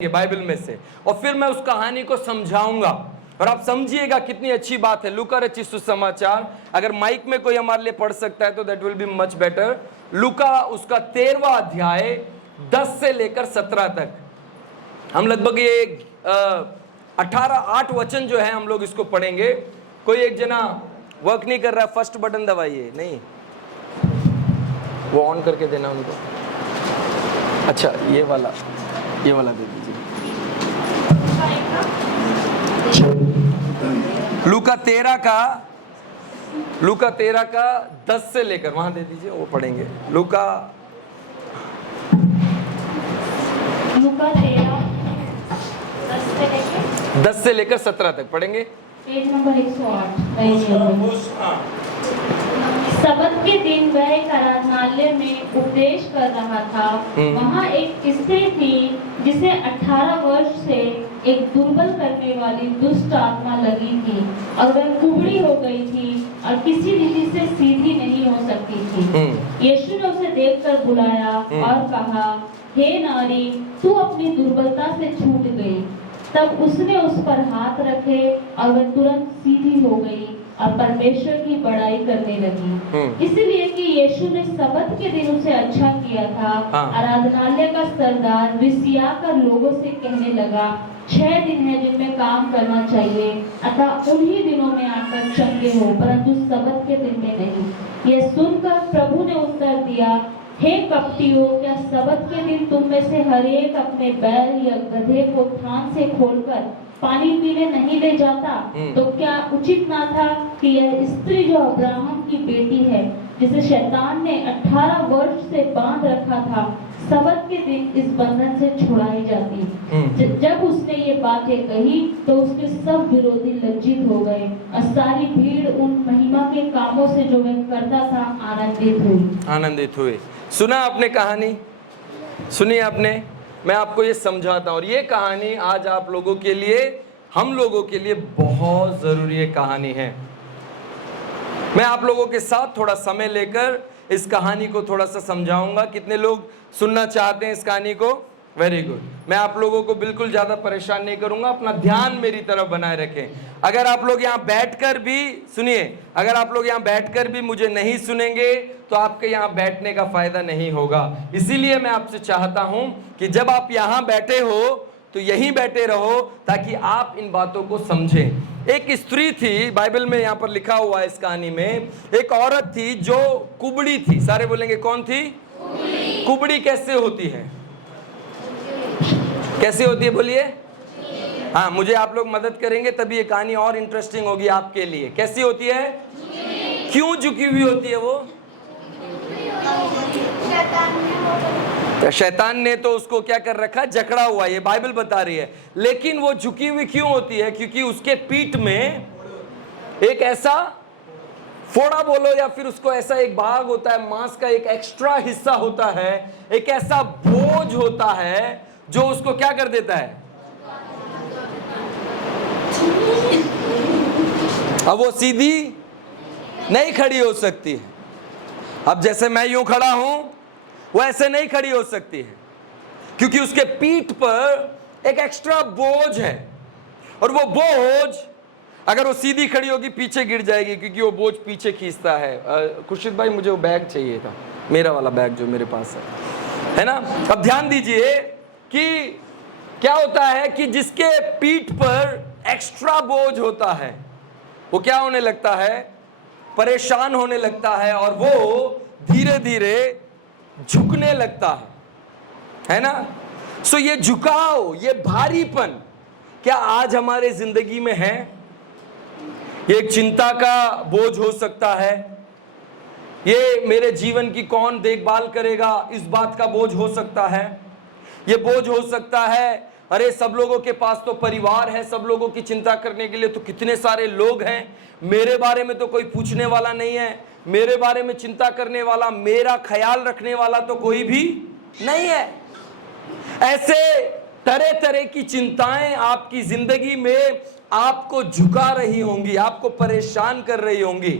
Bible में से, और फिर मैं उस कहानी को समझाऊंगा और आप समझिएगा कितनी अच्छी बात है। लूका रचित सुसमाचार, अगर माइक में कोई हमारे लिए पढ़ सकता है तो that will be much better. लूका उसका 13वां अध्याय 10 से लेकर 17 तक, हम लगभग ये 8 वचन जो है हम लोग इसको पढ़ेंगे। कोई एक जना वर्क नहीं कर रहा, फर्स्ट बटन दबाइए। नहीं, वो ऑन करके देना उनको। अच्छा, ये वाला दे दीजिए। लूका 13 का 10 से लेकर, वहां दे दीजिए, वो पढ़ेंगे। लूका 13 10 से लेकर 17 तक पढ़ेंगे। Page number 108। सबत के दिन वह एक आराधनालय में उपदेश कर रहा था। वहाँ एक स्त्री थी जिसे 18 वर्ष से एक दुर्बल करने वाली दुष्ट आत्मा लगी थी, और वह कुबड़ी हो गई थी और किसी रीति से सीधी नहीं हो सकती थी। यीशु ने उसे देखकर बुलाया और कहा, हे नारी, तू अपनी दुर्बलता से छूट गई। तब उसने उस पर हाथ रखे और वह तुरंत सीधी हो गई और परमेश्वर की बड़ाई करने लगी। इसलिए कि यीशु ने सबत के दिन उसे अच्छा किया था। आराधनालय का सरदार विसिया कर लोगों से कहने लगा, 6 दिन है जिनमें काम करना चाहिए, अतः उन्हीं दिनों में आकर चंगे हो, परंतु सबत के दिन में नहीं। यह सुनकर प्रभु ने उत्तर दिया, हे कपटियों, क्या सबत के दिन तुम में से हर एक अपने बैल या गधे को थान से खोलकर पानी पीने नहीं ले जाता? तो क्या उचित ना था कि यह स्त्री जो अब्राहम की बेटी है, जिसे शैतान ने 18 वर्ष से बांध रखा था, सबत के दिन इस बंधन से छुड़ाई जाती? जब उसने ये बातें कही तो उसके सब विरोधी लज्जित हो गए, और सारी भीड़ उन महिमा के कामों से जो वह करता था आनंदित हुई। सुना आपने कहानी? सुनी आपने? मैं आपको ये समझाता हूँ, और ये कहानी आज आप लोगों के लिए, हम लोगों के लिए बहुत जरूरी है कहानी है। मैं आप लोगों के साथ थोड़ा समय लेकर इस कहानी को थोड़ा सा समझाऊंगा। कितने लोग सुनना चाहते हैं इस कहानी को? Very good. मैं आप लोगों को बिल्कुल ज्यादा परेशान नहीं करूंगा, अपना ध्यान मेरी तरफ बनाए रखें। अगर आप लोग यहाँ बैठकर भी सुनिए, अगर आप लोग यहाँ बैठकर भी मुझे नहीं सुनेंगे तो आपके यहाँ बैठने का फायदा नहीं होगा। इसीलिए मैं आपसे चाहता हूं कि जब आप यहाँ बैठे हो तो यहीं बैठे रहो, ताकि आप इन बातों को समझें। एक स्त्री थी, बाइबल में यहाँ पर लिखा हुआ है इस कहानी में, एक औरत थी जो कुबड़ी थी। सारे बोलेंगे कौन थी? कुबड़ी कैसे होती है? कैसे होती है बोलिए? हाँ, मुझे आप लोग मदद करेंगे तभी ये कहानी और इंटरेस्टिंग होगी आपके लिए। कैसी होती है? क्यों झुकी हुई होती है वो? शैतान ने तो उसको क्या कर रखा? जकड़ा हुआ, ये बाइबल बता रही है। लेकिन वो झुकी हुई क्यों होती है? क्योंकि उसके पीठ में एक ऐसा फोड़ा बोलो या फिर उसको ऐसा एक भाग होता है, मांस का एक एक्स्ट्रा हिस्सा होता है, एक ऐसा बोझ होता है जो उसको क्या कर देता है? अब वो सीधी नहीं खड़ी हो सकती है। अब जैसे मैं यूं खड़ा हूं, वो ऐसे नहीं खड़ी हो सकती है, क्योंकि उसके पीठ पर एक एक्स्ट्रा बोझ है, और वो बोझ अगर वो सीधी खड़ी होगी पीछे गिर जाएगी, क्योंकि वो बोझ पीछे खींचता है। खुर्शीद भाई, मुझे वो बैग चाहिए था, मेरा वाला बैग जो मेरे पास है ना। अब ध्यान दीजिए कि क्या होता है कि जिसके पीठ पर एक्स्ट्रा बोझ होता है वो क्या होने लगता है? परेशान होने लगता है, और वो धीरे धीरे झुकने लगता है ना। सो ये झुकाव, ये भारीपन क्या आज हमारे जिंदगी में है? ये एक चिंता का बोझ हो सकता है, ये मेरे जीवन की कौन देखभाल करेगा, इस बात का बोझ हो सकता है। ये बोझ हो सकता है, अरे सब लोगों के पास तो परिवार है, सब लोगों की चिंता करने के लिए तो कितने सारे लोग हैं, मेरे बारे में तो कोई पूछने वाला नहीं है, मेरे बारे में चिंता करने वाला, मेरा ख्याल रखने वाला तो कोई भी नहीं है। ऐसे तरह तरह की चिंताएं आपकी जिंदगी में आपको झुका रही होंगी, आपको परेशान कर रही होंगी।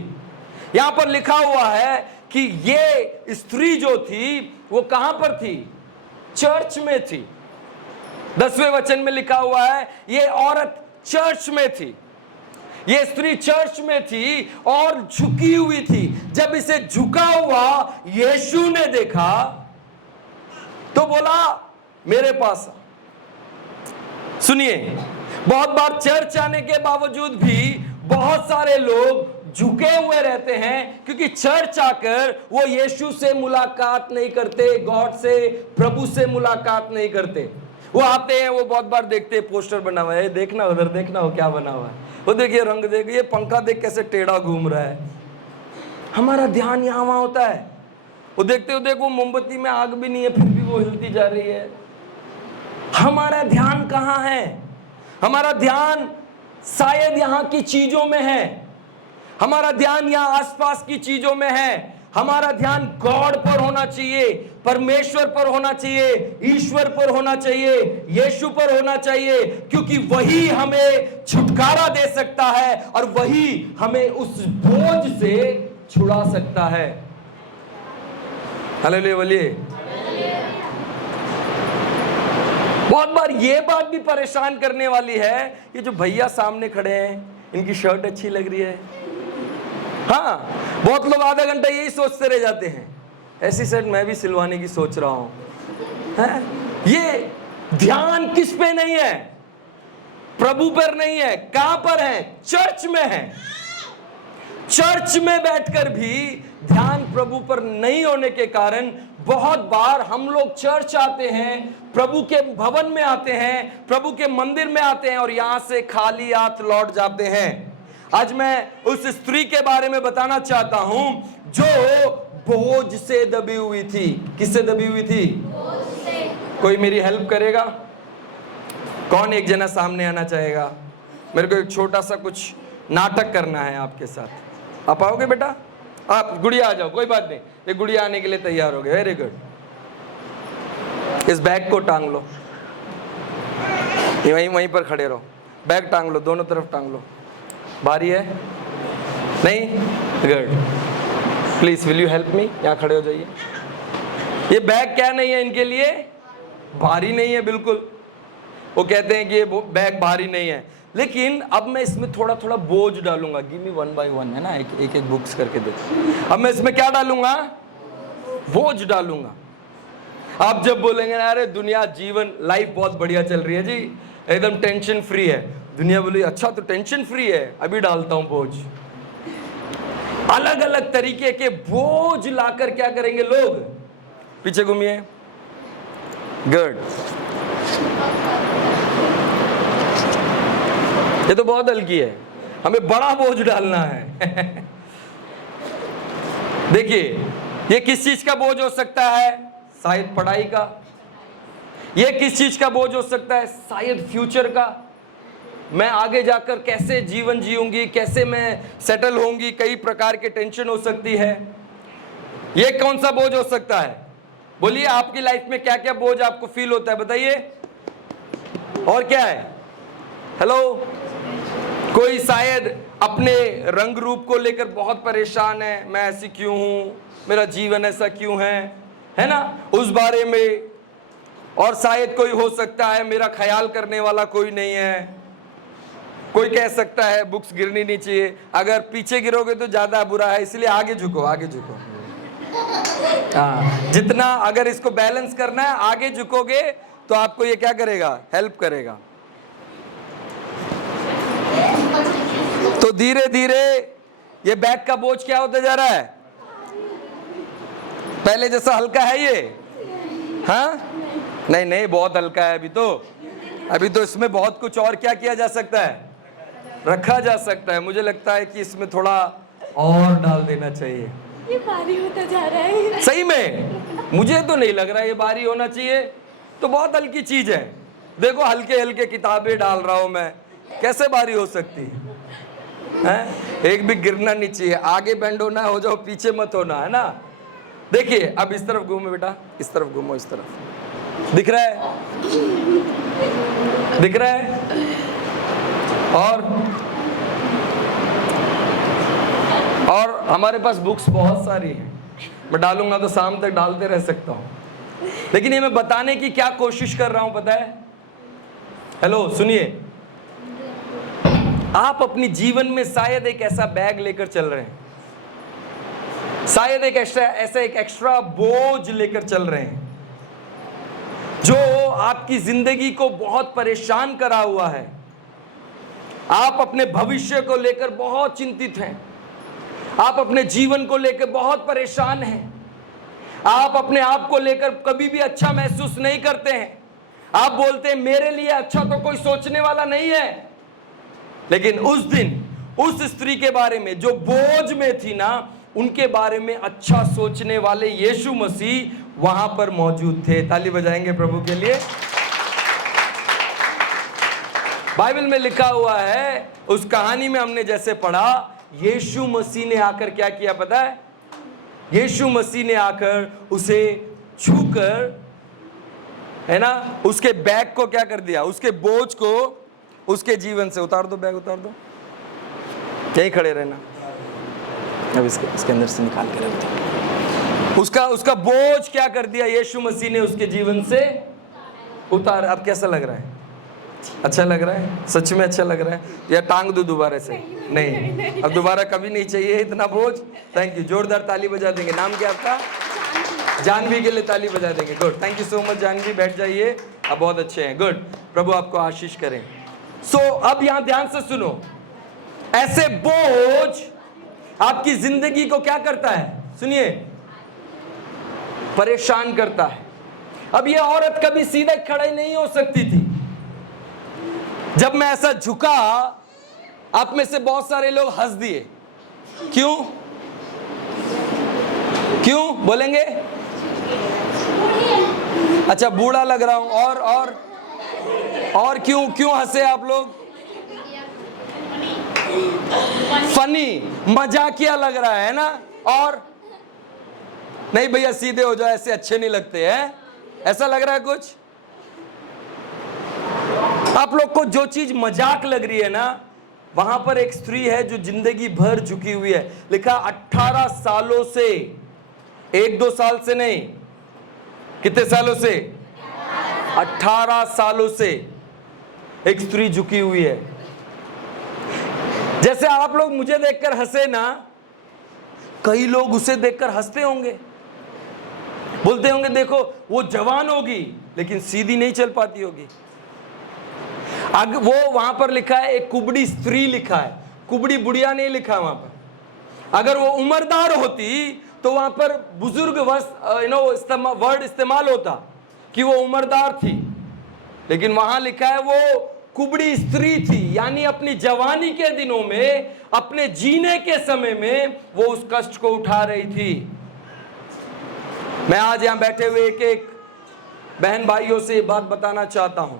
यहां पर लिखा हुआ है कि ये स्त्री जो थी वो कहां पर थी? चर्च में थी। 10वें वचन में लिखा हुआ है, ये औरत चर्च में थी, ये स्त्री चर्च में थी और झुकी हुई थी। जब इसे झुका हुआ यीशु ने देखा तो बोला मेरे पास आ। सुनिए, बहुत बार चर्च आने के बावजूद भी बहुत सारे लोग झुके हुए रहते हैं, क्योंकि चर्च आकर वो यीशु से मुलाकात नहीं करते, गॉड से, प्रभु से मुलाकात नहीं करते। वो आते हैं, वो बहुत बार देखते हैं पोस्टर बना हुआ है, देखना उधर, देखना हो क्या बना हुआ है, वो देखिए रंग, देखिए पंखा देख कैसे टेढ़ा घूम रहा है। हमारा ध्यान यहाँ वहां होता है। वो देखते हो, देखो मोमबत्ती में आग भी नहीं है फिर भी वो हिलती जा रही है। हमारा ध्यान कहाँ है? हमारा ध्यान शायद यहाँ की चीजों में है, हमारा ध्यान यहाँ आसपास की चीजों में है। हमारा ध्यान गॉड पर होना चाहिए, परमेश्वर पर होना चाहिए, ईश्वर पर होना चाहिए, यीशु पर होना चाहिए, क्योंकि वही हमें छुटकारा दे सकता है और वही हमें उस बोझ से छुड़ा सकता है। हालेलुया बोलिए। बहुत बार ये बात भी परेशान करने वाली है, ये जो भैया सामने खड़े हैं इनकी शर्ट अच्छी लग रही है। हाँ, बहुत लोग आधा घंटा यही सोचते रह जाते हैं, ऐसी शर्ट मैं भी सिलवाने की सोच रहा हूं। ये ध्यान किस पे नहीं है? प्रभु पर नहीं है। कहां पर है? चर्च में है। चर्च में बैठकर भी ध्यान प्रभु पर नहीं होने के कारण बहुत बार हम लोग चर्च आते हैं, प्रभु के भवन में आते हैं, प्रभु के मंदिर में आते हैं और यहां से खाली हाथ लौट जाते हैं। आज मैं उस स्त्री के बारे में बताना चाहता हूं जो बोझ से दबी हुई थी। किससे दबी हुई थी? बोझ से। कोई मेरी हेल्प करेगा? कौन एक जना सामने आना चाहेगा? मेरे को एक छोटा सा कुछ नाटक करना है आपके साथ। आप आओगे बेटा? आप गुड़िया आ जाओ, कोई बात नहीं, ये गुड़िया आने के लिए तैयार हो गए। Very good. इस बैग को टांग लो, ये वहीं पर खड़े रहो। बैग टांग लो, दोनों तरफ टांग लो। भारी है? नहीं? Good. Please will you help me? यहाँ खड़े हो जाइए। ये बैग क्या नहीं है इनके लिए? भारी नहीं है बिल्कुल। वो कहते हैं कि ये बैग भारी नहीं है, लेकिन अब मैं इसमें थोड़ा थोड़ा बोझ डालूंगा। गिव मी 1 by 1 है ना, एक एक बुक्स करके दे। अब मैं इसमें क्या डालूंगा? बोझ डालूंगा। आप जब बोलेंगे अरे दुनिया, जीवन, लाइफ बहुत बढ़िया चल रही है जी, एकदम टेंशन फ्री है, दुनिया बोली अच्छा तो टेंशन फ्री है, अभी डालता हूं बोझ। अलग अलग तरीके के बोझ लाकर क्या करेंगे लोग? पीछे घूमिए। गुड। ये तो बहुत हल्की है, हमें बड़ा बोझ डालना है। देखिए, ये किस चीज का बोझ हो सकता है? शायद पढ़ाई का। ये किस चीज का बोझ हो सकता है? शायद फ्यूचर का। मैं आगे जाकर कैसे जीवन जीऊंगी, कैसे मैं सेटल होंगी, कई प्रकार के टेंशन हो सकती है। ये कौन सा बोझ हो सकता है? बोलिए, आपकी लाइफ में क्या क्या बोझ आपको फील होता है, बताइए। और क्या है? हेलो। कोई शायद अपने रंग रूप को लेकर बहुत परेशान है, मैं ऐसी क्यों हूं, मेरा जीवन ऐसा क्यों है ना, उस बारे में। और शायद कोई हो सकता है मेरा ख्याल करने वाला कोई नहीं है। कोई कह सकता है बुक्स गिरनी नहीं चाहिए, अगर पीछे गिरोगे तो ज्यादा बुरा है, इसलिए आगे झुको, आगे झुको। हाँ, जितना अगर इसको बैलेंस करना है, आगे झुकोगे तो आपको ये क्या करेगा? हेल्प करेगा। तो धीरे धीरे ये बैग का बोझ क्या होता जा रहा है? पहले जैसा हल्का है ये? हाँ नहीं नहीं, बहुत हल्का है अभी तो इसमें बहुत कुछ और क्या किया जा सकता है? रखा जा सकता है। मुझे लगता है कि इसमें थोड़ा और डाल देना चाहिए। ये भारी होता जा रहा है। सही में मुझे तो नहीं लग रहा ये भारी होना चाहिए, तो बहुत हल्की चीज है। देखो, हल्के हल्के किताबें डाल रहा हूं मैं, कैसे भारी हो सकती है? एक भी गिरना नहीं चाहिए। आगे बेंड होना हो जाओ, पीछे मत होना, है ना। देखिए, अब इस तरफ घूमो बेटा, इस तरफ घूमो, इस तरफ। दिख रहा है? दिख रहा है? और हमारे पास बुक्स बहुत सारी हैं, मैं डालूंगा तो शाम तक डालते रह सकता हूं। लेकिन ये मैं बताने की क्या कोशिश कर रहा हूं पता है? हेलो सुनिए, आप अपनी जीवन में शायद एक ऐसा बैग लेकर चल रहे हैं, शायद एक एक्स्ट्रा बोझ लेकर चल रहे हैं जो आपकी जिंदगी को बहुत परेशान करा हुआ है। आप अपने भविष्य को लेकर बहुत चिंतित हैं, आप अपने जीवन को लेकर बहुत परेशान हैं, आप अपने आप को लेकर कभी भी अच्छा महसूस नहीं करते हैं। आप बोलते हैं मेरे लिए अच्छा तो कोई सोचने वाला नहीं है। लेकिन उस दिन उस स्त्री के बारे में जो बोझ में थी ना, उनके बारे में अच्छा सोचने वाले यीशु मसीह वहां पर मौजूद थे। ताली बजाएंगे प्रभु के लिए। बाइबल में लिखा हुआ है, उस कहानी में हमने जैसे पढ़ा, यीशु मसीह ने आकर क्या किया पता है? यीशु मसीह ने आकर उसे छूकर, है ना, उसके बैग को क्या कर दिया, उसके बोझ को उसके जीवन से उतार दो। बैग उतार दो, यही खड़े रहना, अब इसके अंदर से निकाल के रख दो। उसका बोझ क्या कर दिया यीशु मसीह ने उसके जीवन से उतार। अब कैसा लग रहा है? अच्छा लग रहा है? सच में अच्छा लग रहा है? या टांग दो दोबारा से? नहीं, अब दोबारा कभी नहीं चाहिए इतना बोझ। थैंक यू, जोरदार ताली बजा देंगे। नाम क्या आपका? जानवी के लिए ताली बजा देंगे। Good, thank you so much Jahnavi, बैठ जाइए, अब बहुत अच्छे हैं। गुड, प्रभु आपको आशीष करें। अब यहां ध्यान से सुनो, ऐसे बोझ आपकी जिंदगी को क्या करता है? सुनिए, परेशान करता है। अब ये औरत कभी सीधे खड़ी नहीं हो सकती थी। जब मैं ऐसा झुका, आप में से बहुत सारे लोग हंस दिए। क्यों? क्यों बोलेंगे? अच्छा, बूढ़ा लग रहा हूं। और क्यों हंसे आप लोग? फनी, मजाकिया लग रहा है ना? और नहीं भैया सीधे हो जाओ, ऐसे अच्छे नहीं लगते हैं। ऐसा लग रहा है कुछ? आप लोग को जो चीज मजाक लग रही है ना, वहां पर एक स्त्री है जो जिंदगी भर झुकी हुई है। लिखा 18 सालों से, 1-2 साल से नहीं, कितने सालों से? 18 सालों से एक स्त्री झुकी हुई है। जैसे आप लोग मुझे देखकर हंसे ना, कई लोग उसे देखकर हंसते होंगे, बोलते होंगे देखो वो जवान होगी लेकिन सीधी नहीं चल पाती होगी। वो वहां पर लिखा है एक कुबड़ी स्त्री लिखा है, कुबड़ी बुढ़िया नहीं लिखा वहां पर। अगर वो उम्रदार होती तो वहां पर बुजुर्ग वर्ड इस्तेमाल होता कि वो उम्रदार थी, लेकिन वहां लिखा है वो कुबड़ी स्त्री थी, यानी अपनी जवानी के दिनों में, अपने जीने के समय में वो उस कष्ट को उठा रही थी। मैं आज यहां बैठे हुए एक बहन भाइयों से ये बात बताना चाहता हूं,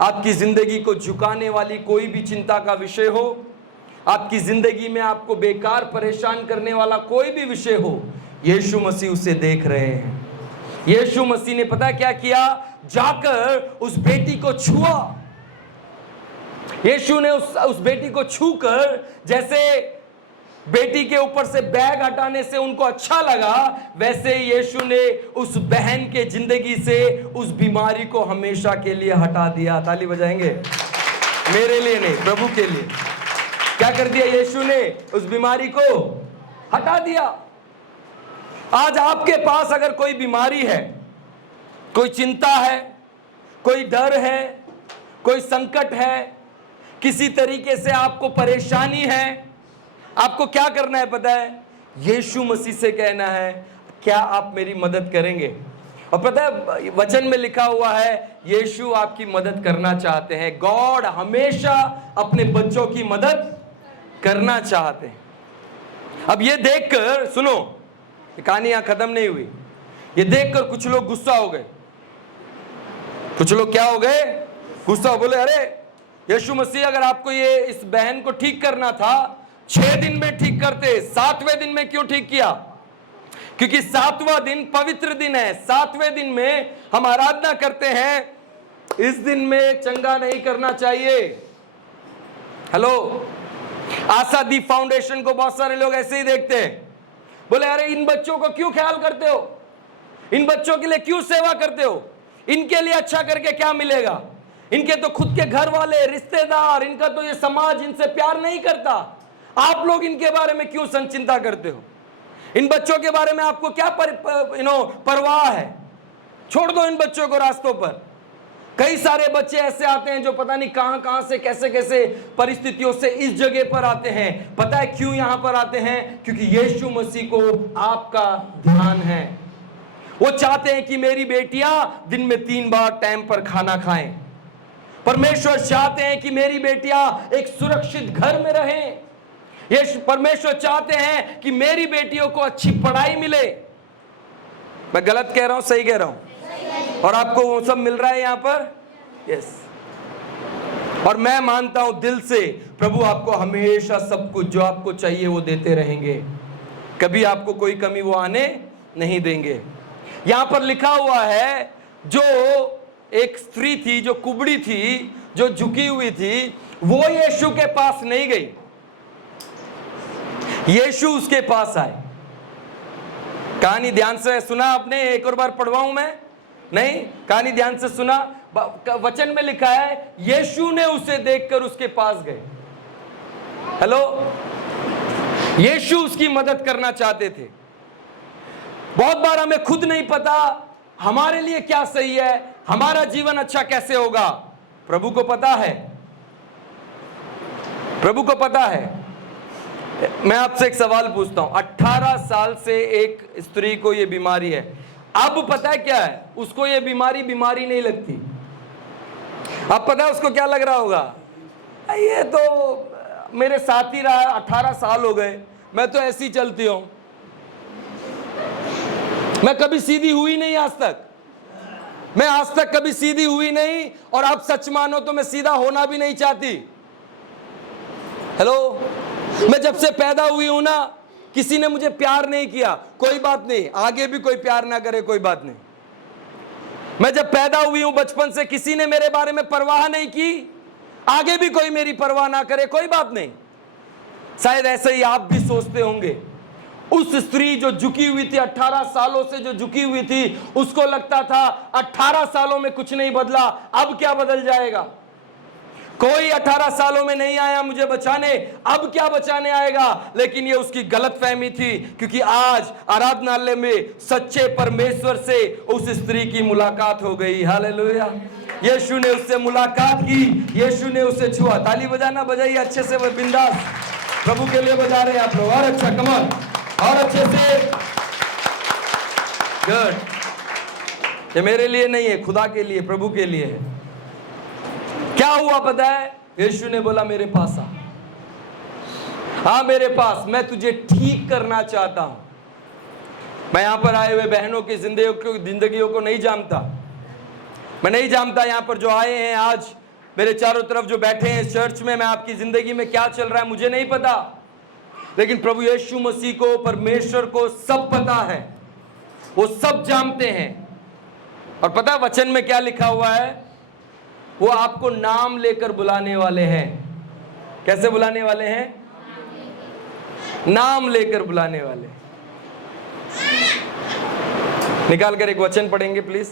आपकी जिंदगी को झुकाने वाली कोई भी चिंता का विषय हो, आपकी जिंदगी में आपको बेकार परेशान करने वाला कोई भी विषय हो, यीशु मसीह उसे देख रहे हैं। यीशु मसीह ने पता क्या किया? जाकर उस बेटी को छुआ। यीशु ने उस बेटी को छूकर, जैसे बेटी के ऊपर से बैग हटाने से उनको अच्छा लगा, वैसे यीशु ने उस बहन के जिंदगी से उस बीमारी को हमेशा के लिए हटा दिया। ताली बजाएंगे। मेरे लिए नहीं, प्रभु के लिए। क्या कर दिया यीशु ने? उस बीमारी को हटा दिया। आज आपके पास अगर कोई बीमारी है, कोई चिंता है, कोई डर है, कोई संकट है, किसी तरीके से आपको परेशानी है, आपको क्या करना है पता है? यीशु मसीह से कहना है, क्या आप मेरी मदद करेंगे? और पता है वचन में लिखा हुआ है, यीशु आपकी मदद करना चाहते हैं। गॉड हमेशा अपने बच्चों की मदद करना चाहते हैं। अब ये देखकर सुनो, कहानी यहां खत्म नहीं हुई। ये देखकर कुछ लोग गुस्सा हो गए। कुछ लोग क्या हो गए? गुस्सा हो, बोले अरे यीशु मसीह, अगर आपको ये इस बहन को ठीक करना था 6 दिन में ठीक करते, 7वें दिन में क्यों ठीक किया? क्योंकि 7वां दिन पवित्र दिन है। 7वें दिन में हम आराधना करते हैं, इस दिन में चंगा नहीं करना चाहिए। हेलो, आशा दीप फाउंडेशन को बहुत सारे लोग ऐसे ही देखते हैं, बोले अरे इन बच्चों को क्यों ख्याल करते हो, इन बच्चों के लिए क्यों सेवा करते हो, इनके लिए अच्छा करके क्या मिलेगा? इनके तो खुद के घर वाले, रिश्तेदार, इनका तो ये समाज इनसे प्यार नहीं करता। आप लोग इनके बारे में क्यों संचिंता करते हो? इन बच्चों के बारे में आपको क्या परवाह है? छोड़ दो इन बच्चों को रास्तों पर। कई सारे बच्चे ऐसे आते हैं जो पता नहीं कहां से, कैसे कैसे परिस्थितियों से इस जगह पर आते हैं। पता है क्यों यहां पर आते हैं? क्योंकि यीशु मसीह को आपका ध्यान है। वो चाहते हैं कि मेरी बेटियां दिन में 3 बार टाइम पर खाना खाएं। परमेश्वर चाहते हैं कि मेरी बेटियां एक सुरक्षित घर में रहें। ये परमेश्वर चाहते हैं कि मेरी बेटियों को अच्छी पढ़ाई मिले। मैं गलत कह रहा हूं, सही कह रहा हूं? और आपको वो सब मिल रहा है यहां पर? यस। और मैं मानता हूं दिल से, प्रभु आपको हमेशा सब कुछ जो आपको चाहिए वो देते रहेंगे। कभी आपको कोई कमी वो आने नहीं देंगे। यहां पर लिखा हुआ है, जो एक स्त्री थी, जो कुबड़ी थी, जो झुकी हुई थी, वो यीशु के पास नहीं गई। यीशु उसके पास आए। कहानी ध्यान से सुना आपने? एक और बार पढ़वाऊं मैं? नहीं, कहानी ध्यान से सुना। वचन में लिखा है, यीशु ने उसे देखकर उसके पास गए। हेलो, यीशु उसकी मदद करना चाहते थे। बहुत बार हमें खुद नहीं पता हमारे लिए क्या सही है, हमारा जीवन अच्छा कैसे होगा। प्रभु को पता है, प्रभु को पता है। मैं आपसे एक सवाल पूछता हूं। 18 साल से एक स्त्री को यह बीमारी है। अब पता है क्या है? उसको ये बीमारी नहीं लगती। अब पता है उसको क्या लग रहा होगा? ये तो मेरे साथ ही रहा, 18 साल हो गए, मैं तो ऐसी चलती हूं, मैं कभी सीधी हुई नहीं आज तक, मैं आज तक कभी सीधी हुई नहीं, और आप सच मानो तो मैं सीधा होना भी नहीं चाहती। हेलो, मैं जब से पैदा हुई हूं ना, किसी ने मुझे प्यार नहीं किया। कोई बात नहीं, आगे भी कोई प्यार ना करे, कोई बात नहीं। मैं जब पैदा हुई हूं बचपन से, किसी ने मेरे बारे में परवाह नहीं की, आगे भी कोई मेरी परवाह ना करे, कोई बात नहीं। शायद ऐसे ही आप भी सोचते होंगे। उस स्त्री जो झुकी हुई थी, 18 सालों से जो झुकी हुई थी, उसको लगता था 18 सालों में कुछ नहीं बदला, अब क्या बदल जाएगा? कोई 18 सालों में नहीं आया मुझे बचाने, अब क्या बचाने आएगा? लेकिन ये उसकी गलतफहमी थी, क्योंकि आज आराधनालय में सच्चे परमेश्वर से उस स्त्री की मुलाकात हो गई। हालेलुया। यीशु ने उससे मुलाकात की, यीशु ने उसे छुआ। ताली बजाना बजाइए अच्छे से, वो बिंदास प्रभु के लिए बजा रहे हैं आप लोग। और अच्छा, कमाल, और अच्छे से। गुड। ये मेरे लिए नहीं है, खुदा के लिए, प्रभु के लिए है। क्या हुआ पता है? यीशु ने बोला मेरे पास आ। हाँ, मेरे पास, मैं तुझे ठीक करना चाहता हूं। मैं यहां पर आए हुए बहनों की जिंदगियों को नहीं जानता। मैं नहीं जानता यहां पर जो आए हैं आज, मेरे चारों तरफ जो बैठे हैं इस चर्च में, मैं आपकी जिंदगी में क्या चल रहा है मुझे नहीं पता। लेकिन प्रभु यीशु मसीह को, परमेश्वर को सब पता है, वो सब जानते हैं। और पता है वचन में क्या लिखा हुआ है? वो आपको नाम लेकर बुलाने वाले हैं। कैसे बुलाने वाले हैं? नाम लेकर बुलाने वाले। निकाल कर एक वचन पढ़ेंगे प्लीज।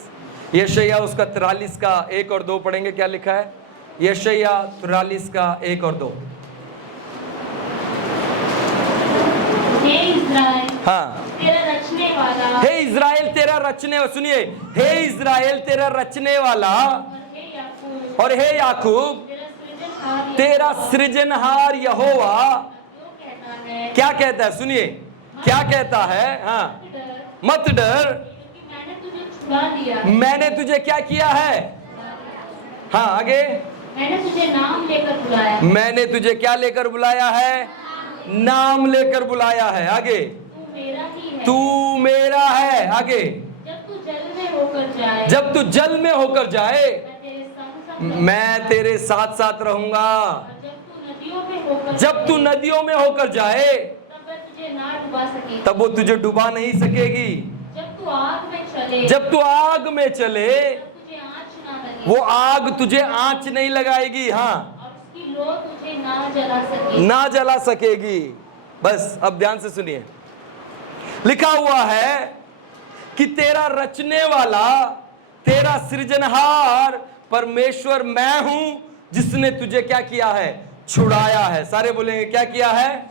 यशायाह उसका 43 का 1 और 2 पढ़ेंगे। क्या लिखा है? यशायाह 43 का 1 और 2। हे इस्राएल, हाँ, तेरा रचने वाला, हे इज़राइल तेरा रचने, सुनिए, हे इज़राइल तेरा रचने वाला, और हे याकूब तेरा सृजनहार यहोवा क्या कहता है? सुनिए क्या कहता है? हाँ, मत डर, मैंने तुझे छुड़ा लिया। मैंने तुझे क्या किया है? हाँ, आगे। मैंने तुझे नाम लेकर बुलाया। मैंने तुझे क्या लेकर बुलाया है? नाम लेकर बुलाया है। आगे। तू मेरा ही है। तू मेरा है। आगे। जब तू जल में होकर जाए, जब तू जल में होकर जाए, मैं तेरे साथ साथ रहूंगा। मैं तेरे साथ साथ रहूंगा। जब तू नदियों में होकर जब तू नदियों में होकर जाए, तब मैं तुझे ना डुबा सकेगी। तब वो तुझे डुबा नहीं सकेगी। जब तू आग में चले, जब तू आग में चले, तब तुझे आँच ना लगे। वो आग तुझे आँच नहीं लगाएगी। हाँ, और उसकी लौ तुझे ना जला सकेगी। ना जला सकेगी। बस अब ध्यान से सुनिए, लिखा हुआ है कि तेरा रचने वाला, तेरा सृजनहार परमेश्वर मैं हूं जिसने तुझे क्या किया है, छुड़ाया है। सारे बोलेंगे क्या किया है?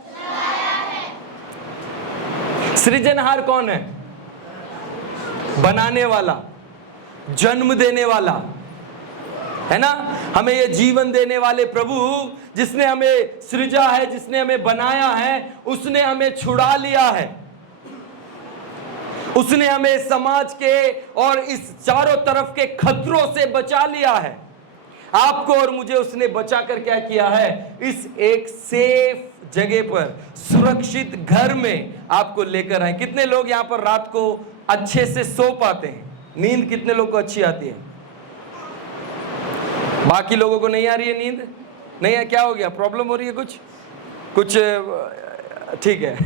सृजनहार कौन है? बनाने वाला, जन्म देने वाला, है ना। हमें ये जीवन देने वाले प्रभु, जिसने हमें सृजा है, जिसने हमें बनाया है, उसने हमें छुड़ा लिया है। उसने हमें समाज के और इस चारों तरफ के खतरों से बचा लिया है। आपको और मुझे उसने बचाकर क्या किया है? इस एक सेफ जगह पर, सुरक्षित घर में आपको लेकर आए। कितने लोग यहां पर रात को अच्छे से सो पाते हैं? नींद कितने लोग को अच्छी आती है? बाकी लोगों को नहीं आ रही है नींद? नहीं है? क्या हो गया? प्रॉब्लम हो रही है कुछ? ठीक है,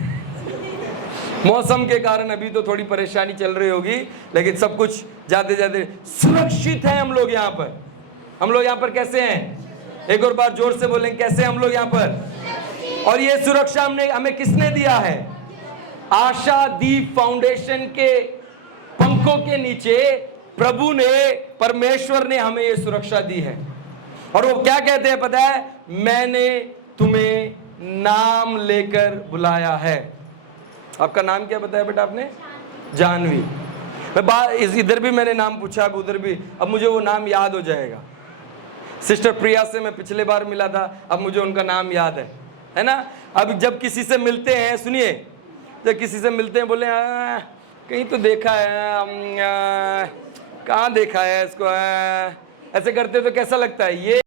मौसम के कारण अभी तो थोड़ी परेशानी चल रही होगी, लेकिन सब कुछ जाते जाते सुरक्षित है। हम लोग यहाँ पर कैसे हैं? एक और बार जोर से बोलें, कैसे हम लोग यहाँ पर? और ये सुरक्षा हमें किसने दिया है? आशा दीप फाउंडेशन के पंखों के नीचे प्रभु ने, परमेश्वर ने हमें ये सुरक्षा दी है। और वो क्या कहते हैं पता है? मैंने तुम्हें नाम लेकर बुलाया है। आपका नाम क्या बताया बेटा आपने? जानवी। इधर भी मैंने नाम पूछा, अब उधर भी, अब मुझे वो नाम याद हो जाएगा। सिस्टर प्रिया से मैं पिछले बार मिला था, अब मुझे उनका नाम याद है ना। अब जब किसी से मिलते हैं, सुनिए, जब किसी से मिलते हैं, बोले कहीं तो देखा है, कहाँ देखा है इसको, ऐसे करते तो कैसा लगता है? ये